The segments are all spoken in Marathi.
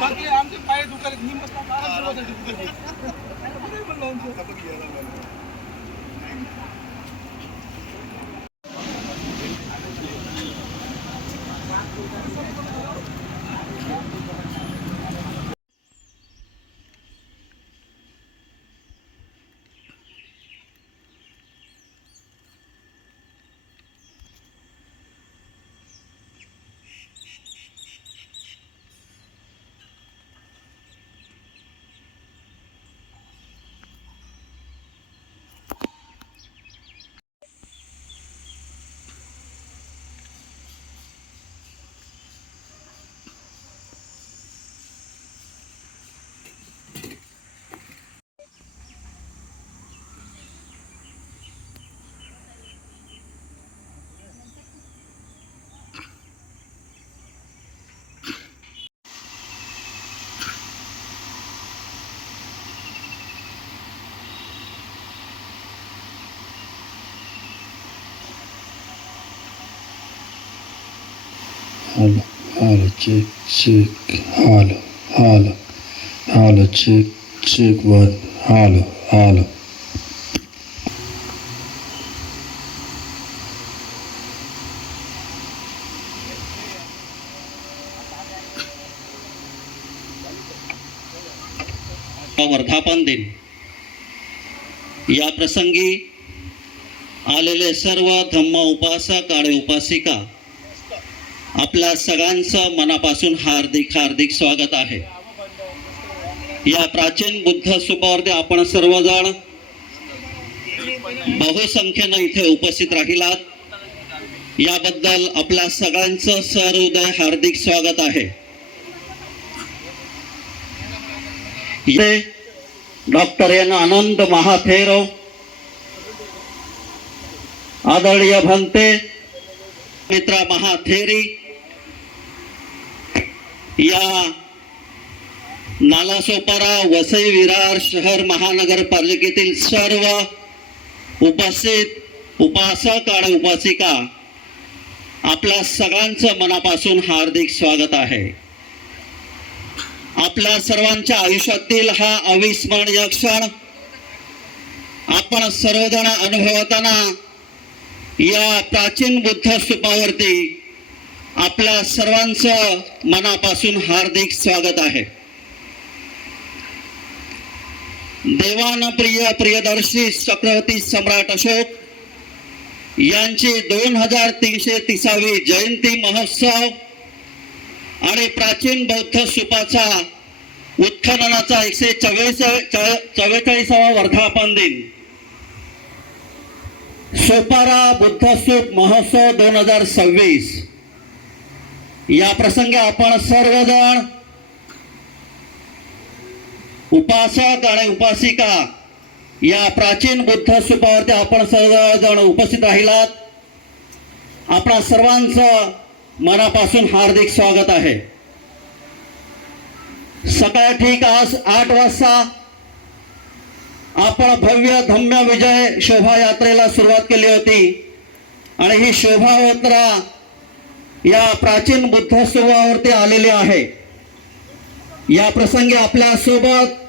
बाकी आमचे पाय दुखायला मी मस्त Hello, check, hello, check, one, hello. वर्धापन दिन या प्रसंगी आलेले सर्व धम्म उपासक आणि उपासिका आपल्या सगळ्यांचं मनापासून हार्दिक स्वागत आहे। या प्राचीन बुद्ध स्तूपावरती आपण सर्वजण बहुसंख्येने इथे उपस्थित राहिलात याबद्दल आपल्या सगळ्यांचं सहृदय हार्दिक स्वागत आहे। डॉक्टर एन आनंद महाथेरो, आदरणीय भंते मित्रा महाथेरी, या नालासोपारा वसई विरार शहर महानगरपालिकेतील सर्व उपस्थित उपासक आणि उपासिका आपल्या सगळ्यांचं मनापासून हार्दिक स्वागत आहे। आपल्या सर्वांच्या आयुष्यातील हा अविस्मरणीय क्षण आपण सर्वजण अनुभवताना या प्राचीन बुद्ध स्तूपावरती आपल्या सर्वांचं मनापासून हार्दिक स्वागत आहे। देवान प्रियदर्शी चक्रवर्ती सम्राट अशोक यांची 2330वी जयंती महोत्सव आणि प्राचीन बौद्ध स्तूपाचा उत्खननाचा 144वा वर्धापन दिन सोपारा बुद्ध स्तूप महोत्सव 2026 या प्रसंगी आपण सर्वजण उपासक आणि उपासिका या प्राचीन बुद्ध स्तूपावरती आपण सर्वजण उपस्थित राहिलात। आपणा सर्वांचं मनापासून हार्दिक स्वागत आहे। सकाळ ठीक आज 8 वाजता आपण भव्य धम्म विजय शोभायात्रेला सुरुवात केली होती आणि ही शोभायात्रा या प्राचीन बुद्ध स्तूपावरती आलेली आहे। या प्रसंगी आपल्या सोबत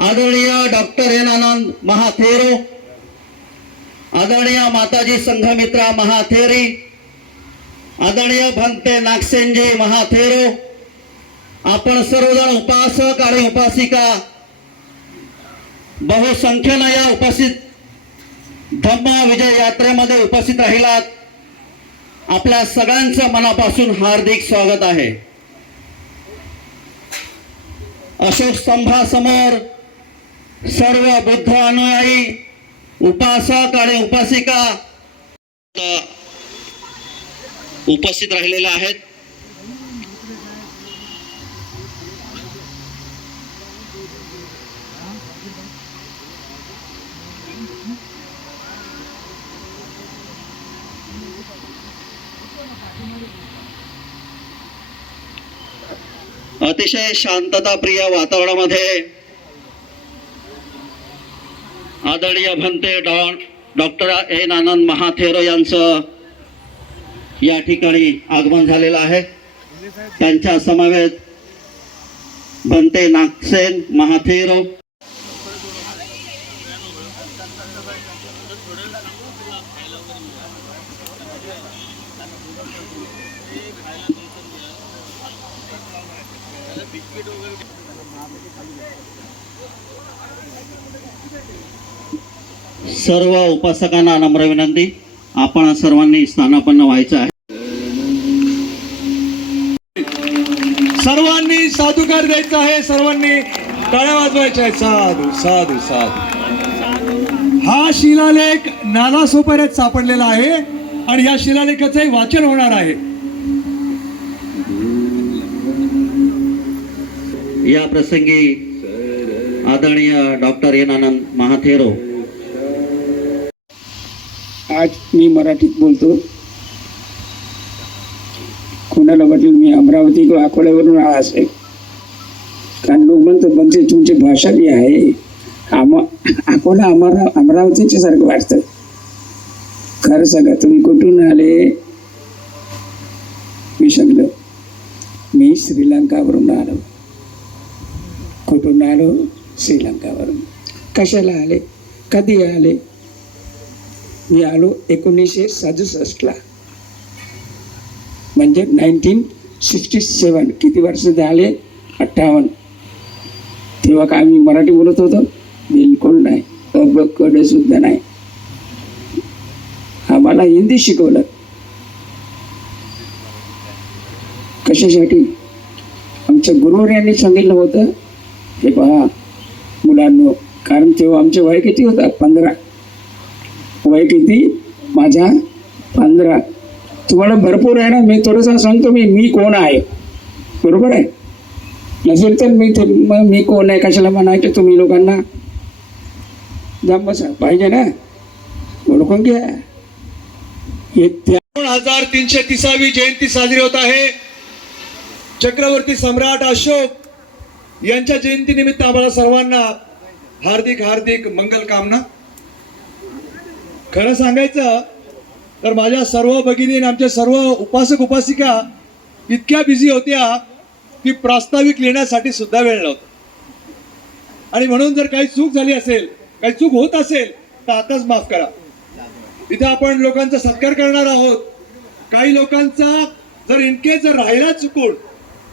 आदरणीय डॉक्टर एन आनंद महाथेरो, आदरणीय माताजी संघमित्रा महाथेरी, आदरणीय भंते नागसेनजी महाथेरो, आपण सर्वजण उपासक आणि उपासिका बहुसंख्येने या उपस्थित धम्म विजय यात्रेमध्ये उपस्थित राहिलात। आपल्या सगळ्यांचं मनापासून हार्दिक स्वागत आहे। अशोक स्तंभासमोर सर्व बुद्ध अनुयायी, उपासक आणि उपासिका उपस्थित राहिलेले आहेत. अतिशय शांतताप्रिय वातावरणामध्ये आदरणीय भंते डॉक्टर एन आनंद महाथेरो यांचं या ठिकाणी आगमन झालेलं आहे. त्यांच्या समवेत भंते नागसेन महाथेरो, सर्व उपासकांना नम्र विनंती, आपण सर्वांनी स्थानापन्न व्हायचं आहे. सर्वांनी साधुकार द्यायचा आहे, सर्वांनी टाळ्या वाजवायच्या आहेत. साधू साधू साधू. हा शिलालेख नालासोपाऱ्यात सापडलेला आहे आणि या शिलालेखाचे वाचन होणार आहे. या प्रसंगी आदरणीय डॉक्टर एन आनंद महाथेरो. आज मी मराठीत बोलतो. कोणाला वाटेल मी अमरावती किंवा अकोल्यावरून असेल, कारण लोक म्हणतात पण ते तुमची भाषा बी आहे. अकोला अमरावतीच्या सारखं वाटतं. खरं सांगा तुम्ही कुठून आले? मी सांगलो मी श्रीलंकावरून आलो. कुठून आलो? श्रीलंकावरून. कशाला आले? कधी आले? मी आलो 1967 म्हणजे 1967. किती वर्ष झाले? 58. तेव्हा काय मी मराठी बोलत होतो? बिलकुल नाही, अबकडे सुद्धा नाही. आम्हाला हिंदी शिकवलं. कशासाठी? आमच्या गुरुवर यांनी सांगितलं होतं, हे पहा मुलांनो, कारण तेव्हा आमचे वय किती होता? 15. वय किती? माझ्या 15. तुम्हाला भरपूर आहे ना. मी थोडंसं सांगतो मी कोण आहे, बरोबर आहे? नसेल तर मी कोण आहे कशाला म्हणायचं तुम्ही लोकांना? जाम बसा पाहिजे ना, ओळखून घ्या. हे 2330वी जयंती साजरी होत आहे. चक्रवर्ती सम्राट अशोक यांच्या जयंतीनिमित्त आम्हाला सर्वांना हार्दिक हार्दिक मंगल कामना. खरं सांगायचं तर माझ्या सर्व भगिनी आणि आमच्या सर्व उपासक उपासिका इतक्या बिझी होत्या की प्रास्ताविक लिहिण्यासाठी सुद्धा वेळ नव्हता. आणि म्हणून जर काही चूक झाली असेल, काही चूक होत असेल तर आताच माफ करा. इथे आपण लोकांचा सत्कार करणार आहोत. काही लोकांचा जर इनकेस जर राहिला चुकून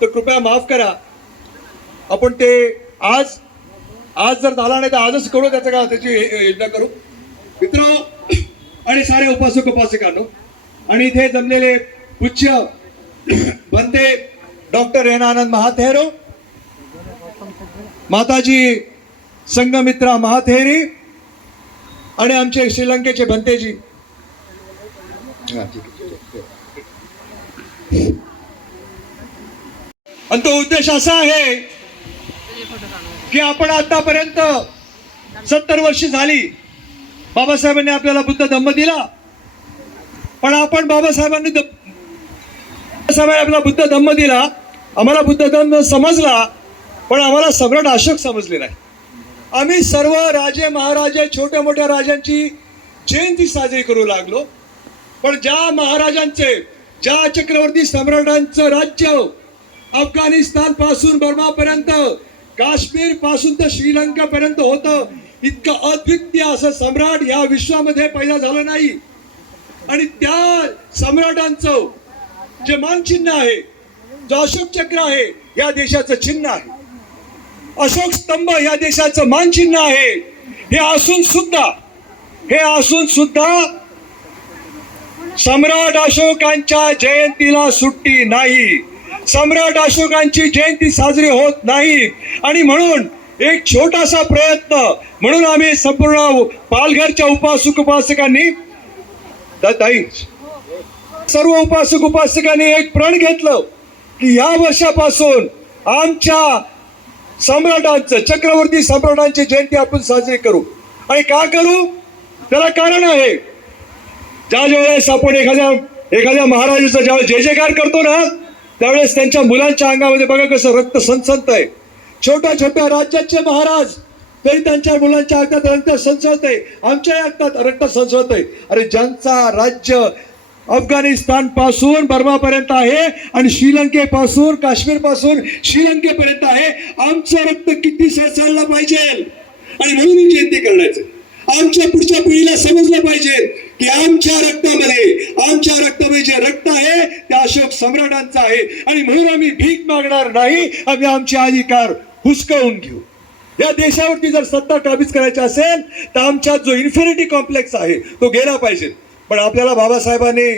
तर कृपया माफ करा. आपण ते आज जर झाला नाही तर आजच करू, त्याची योजना करू. मित्र आणि सारे उपासक उपासिकांनो आणि इथे जमलेले पूज्य भंते डॉक्टर एन आनंद महाथेरो, माताजी संघमित्रा महाथेरी आणि आमचे श्रीलंकेचे भंतेजी. आणि तो उद्देश असा आहे की आपण आतापर्यंत 70 वर्ष झाली बाबासाहेबांनी आपल्याला बुद्ध धम्म दिला, पण आपण बाबासाहेबांनी आपल्याला बुद्ध धम्म दिला, आम्हाला बुद्ध धम्म समजला, पण आम्हाला सम्राट अशोक समजले नाही. आम्ही सर्व राजे महाराजे छोट्या मोठ्या राजांची जयंती साजरी करू लागलो, पण ज्या महाराजांचे, ज्या चक्रवर्ती सम्राटांचं राज्य अफगाणिस्तान पासून बर्मापर्यंत, काश्मीर पासून तर श्रीलंका पर्यंत होतं, इतकं अद्वितीय असं सम्राट या विश्वामध्ये पैदा झालं नाही. आणि त्या सम्राटांचं जे मानचिन्ह आहे, जो अशोक चक्र आहे, या देशाचं चिन्ह आहे. अशोक स्तंभ या देशाचं मानचिन्ह आहे. हे असून सुद्धा सम्राट अशोकांच्या जयंतीला सुट्टी नाही. सम्राट अशोकांची जयंती साजरी होत नाही. आणि म्हणून एक छोटासा प्रयत्न म्हणून आम्ही संपूर्ण पालघरच्या उपासक उपासकांनी ताई सर्व उपासक उपासकांनी एक प्रण घेतलं की या वर्षापासून आमच्या सम्राटांचं चक्रवर्ती सम्राटांची जयंती आपण साजरी करू. आणि का करू त्याला कारण आहे. ज्या वेळेस आपण एखाद्या महाराजाचा ज्यावेळेस जय जयकार करतो ना त्यावेळेस त्यांच्या मुलांच्या अंगामध्ये बघा कसं रक्त सनसनत आहे. छोट्या छोट्या राज्याचे महाराज तरी त्यांच्या मुलांच्या अंगात रक्त सनसनत आहे. आमच्या अंगात रक्त सनसनत आहे. अरे ज्यांचा राज्य अफगाणिस्तान पासून बर्मापर्यंत आहे आणि श्रीलंकेपासून काश्मीर पासून श्रीलंकेपर्यंत आहे, आमचं रक्त किती सळसळलं पाहिजे. आणि म्हणून ही जयंती करण्याचं आमच्या पुढच्या पिढीला समजलं पाहिजे की आमच्या रक्तामध्ये जे रक्त आहे ते अशोक सम्राटांचं आहे. आणि म्हणून आम्ही भीक मागणार नाही, आम्ही आमचे अधिकार हुसकावून घेऊ. या देशावरती जर सत्ता काबीज करायची असेल तर आमच्यात जो इन्फिनिटी कॉम्प्लेक्स आहे तो गेला पाहिजे. पण आपल्याला बाबासाहेबांनी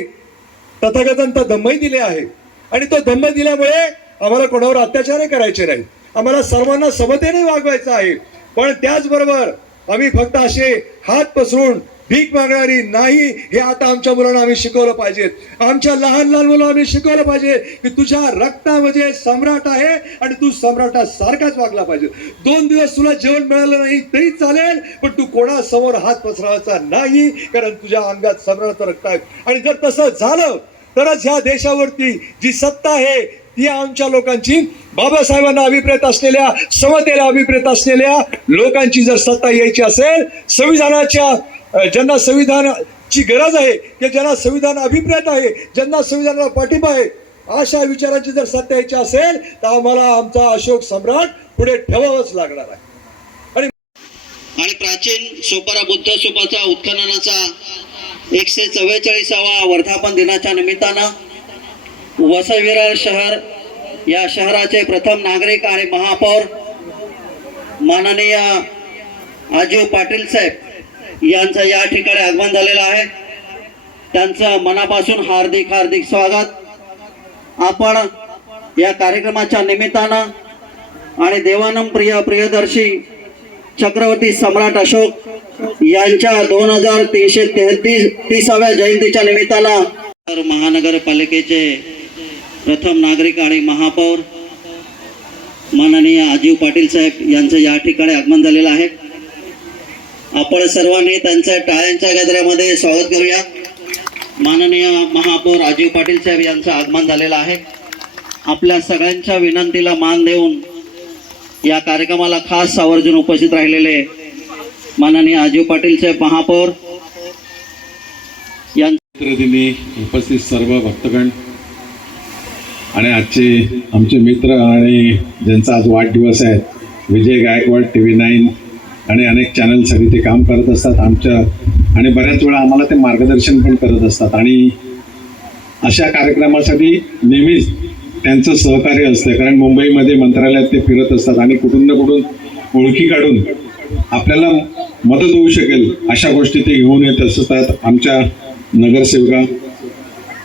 तथागतांत धम्मही दिले आहे आणि तो धम्म दिल्यामुळे आम्हाला कोणावर अत्याचारही करायचे नाही, आम्हाला सर्वांना समतेने वागवायचं आहे. पण त्याचबरोबर आम्ही फक्त असे हात पसरून भीक मागणारी नाही हे आता आमच्या मुलांना आम्ही शिकवलं पाहिजे. आमच्या लहान लहान मुलांना आम्ही शिकवलं पाहिजे की तुझ्या रक्तामध्ये सम्राट आहे आणि तू सम्राटासारखाच वागला पाहिजे. 2 दिवस तुला जेवण मिळालं नाही तरी चालेल, पण तू कोणासमोर हात पसरवायचा नाही, कारण तुझ्या अंगात सम्राटाचं रक्त आहे. आणि जर तसं झालं तरच ह्या देशावरती जी सत्ता आहे ती आमच्या लोकांची, बाबासाहेबांना अभिप्रेत असलेल्या, समतेला अभिप्रेत असलेल्या लोकांची जर सत्ता यायची असेल, संविधानाच्या ज्यांना संविधानाची गरज आहे की ज्यांना संविधान अभिप्रेत आहे, ज्यांना संविधानाला पाठिंबा आहे, अशा विचारांची जर सत्ता यायची असेल तर आम्हाला आमचा अशोक सम्राट पुढे ठेवावंच लागणार आहे. आणि प्राचीन सोपारा बुद्ध स्तूपाचा उत्खननाचा 144वा वर्धापन दिनाच्या निमित्तानं वसई-विरार शहर या शहराचे प्रथम नागरिक आणि महापौर माननीय आजीव पाटील साहेब यांचं या ठिकाणी आगमन झालेलं आहे. त्यांचं मनापासून हार्दिक हार्दिक स्वागत. आपण या कार्यक्रमाच्या निमित्तानं आणि देवानंद प्रियदर्शी चक्रवर्ती सम्राट अशोक यांच्या 2333व्या जयंतीच्या निमित्तानं महानगरपालिकेचे प्रथम नागरिक आणि महापौर माननीय आजीव पाटील साहेब यांचं या ठिकाणी आगमन झालेलं आहे. आपण सर्वांनी त्यांच्या टाळ्यांच्या गजरामध्ये स्वागत करूया. माननीय महापौर आजीव पाटील साहेब यांचं आगमन झालेलं आहे. आपल्या सगळ्यांच्या विनंतीला मान देऊन या कार्यक्रमाला खास आवर्जून उपस्थित राहिलेले माननीय आजीव पाटील साहेब महापौर दिनी उपस्थित सर्व भक्तगण आणि आजचे आमचे मित्र आणि ज्यांचा आज वाढदिवस आहे, विजय गायकवाड, TV9 आणि अनेक चॅनलसाठी ते काम करत असतात आमच्या, आणि बऱ्याच वेळा आम्हाला ते मार्गदर्शन पण करत असतात. आणि अशा कार्यक्रमासाठी नेहमीच त्यांचं सहकार्य असतं, कारण मुंबईमध्ये मंत्रालयात ते फिरत असतात आणि कुठून ना कुठून ओळखी काढून आपल्याला मदत होऊ शकेल अशा गोष्टी ते घेऊन येत असतात. आमच्या नगरसेविका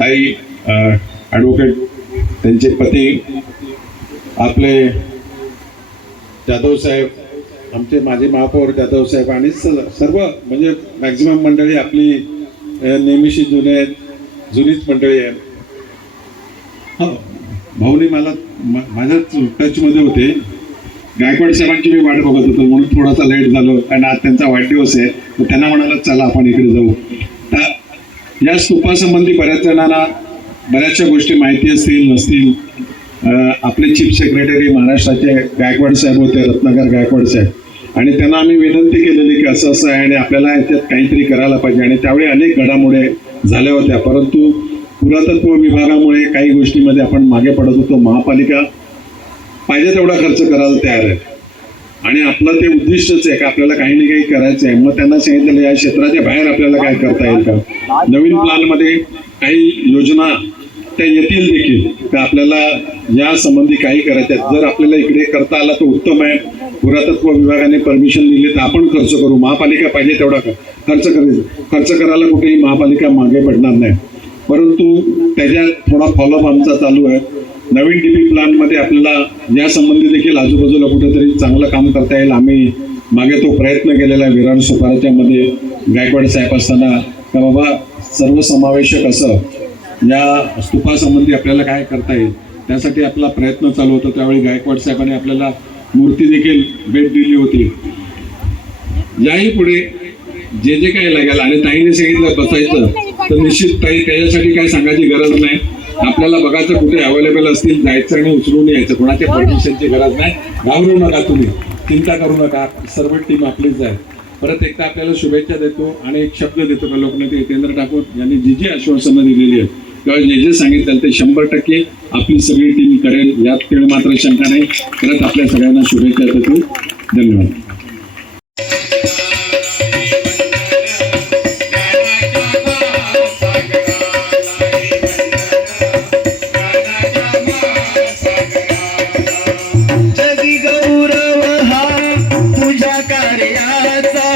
ताई ॲडव्होकेट, त्यांचे पती आपले जाधव साहेब, आमचे माजी महापौर जाधव साहेब आणि सर्व म्हणजे मॅक्झिमम मंडळी आपली नेहमीशी जुनीच मंडळी आहे. हो, भाऊनी मला माझ्याच टचमध्ये होते. गायकवाड साहेबांची मी वाट बघत होतो म्हणून थोडासा लेट झालो, कारण आज त्यांचा वाढदिवस आहे. तर त्यांना म्हणाला चला आपण इकडे जाऊ. तर या स्तूपासंबंधी बऱ्याच जणांना बऱ्याचशा गोष्टी माहिती असतील नसतील. आपले चीफ सेक्रेटरी महाराष्ट्राचे गायकवाड साहेब होते, रत्नाकर गायकवाड साहेब, आणि त्यांना आम्ही विनंती केलेली की असं असं आहे आणि आपल्याला याच्यात काहीतरी करायला पाहिजे. आणि त्यावेळी अनेक घडामोडी झाल्या होत्या, परंतु पुरातत्व विभागामुळे काही गोष्टीमध्ये आपण मागे पडत होतो. महापालिका पाहिजे तेवढा खर्च करायला तयार आहे आणि आपलं ते उद्दिष्टच आहे की आपल्याला काही ना काही करायचं आहे. मग त्यांना सांगितलेलं या क्षेत्राच्या बाहेर आपल्याला काय करता येईल का, नवीन प्लॅनमध्ये काही योजना त्या येतील देखील, तर आपल्याला या संबंधी काही करायचं आहे. जर आपल्याला इकडे करता आला तर उत्तम आहे. पुरातत्व विभागाने परमिशन दिली तर आपण खर्च करू. महापालिका पाहिजे तेवढा खर्च करायला कुठेही महापालिका मागे पडणार नाही. परंतु त्याच्यात थोडा फॉलोअप आमचा चालू आहे. नवीन DP प्लॅनमध्ये आपल्याला या संबंधी देखील आजूबाजूला कुठेतरी चांगलं काम करता येईल. आम्ही मागे तो प्रयत्न केलेला आहे विरार सुपाराच्या मध्ये गायकवाड साहेब असताना, का बाबा सर्वसमावेशक असं या स्तूपासंबंधी आपल्याला काय करता येईल, त्यासाठी आपला प्रयत्न चालू होता. त्यावेळी गायकवाड साहेबांनी आपल्याला मूर्ती देखील भेट दिली होती. याही पुढे जे जे काही लागेल, आणि ताईने सांगितलं बसायचं, तर निश्चित ताई त्याच्यासाठी काय सांगायची गरज नाही. आपल्याला बघायचं कुठे अवेलेबल असतील, जायचं आणि उचलून यायचं. कोणाच्या परमिशनची गरज नाही. घाबरू नका, तुम्ही चिंता करू नका, सर्व टीम आपलीच आहे. परत एकदा आपल्याला शुभेच्छा देतो आणि एक शब्द देतो का लोकनेते हितेंद्र ठाकूर यांनी जी आश्वासनं दिलेली आहेत किंवा जे सांगितलं ते 100% आपली सगळी टीम करेल, यात तीळ मात्र शंका नाही. परत आपल्या सगळ्यांना शुभेच्छा देतो. धन्यवाद. जगी गौरव हा तुझ्या कार्याचा,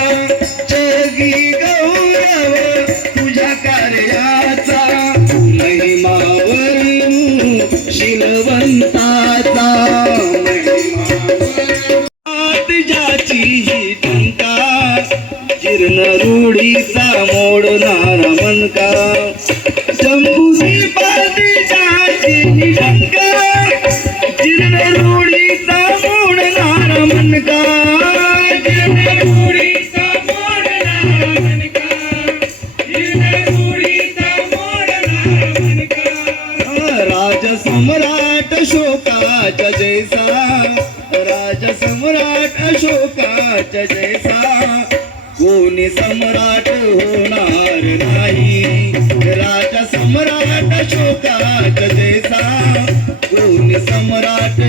जगी गौरव तुझ्या कार्याचा, महिमावरून शीलवंताचा, ज्याची ही टंका, जीर्ण रूढीचा मोडणारा मनका, जंबुदीपाची ज्याची टंका, जीर्ण रूढीचा मोडणारा मनका, जीर्ण रूढीचा मोडणारा मनका, जीर्ण रूढीचा मोडणारा मनका. राजसम्राट अशोकाच्या जैसा, राजसम्राट अशोकाच्या जैसा, कोणी सम्राट होणार नाही. राजसम्राट अशोकाच्या जैसा, कोणी सम्राट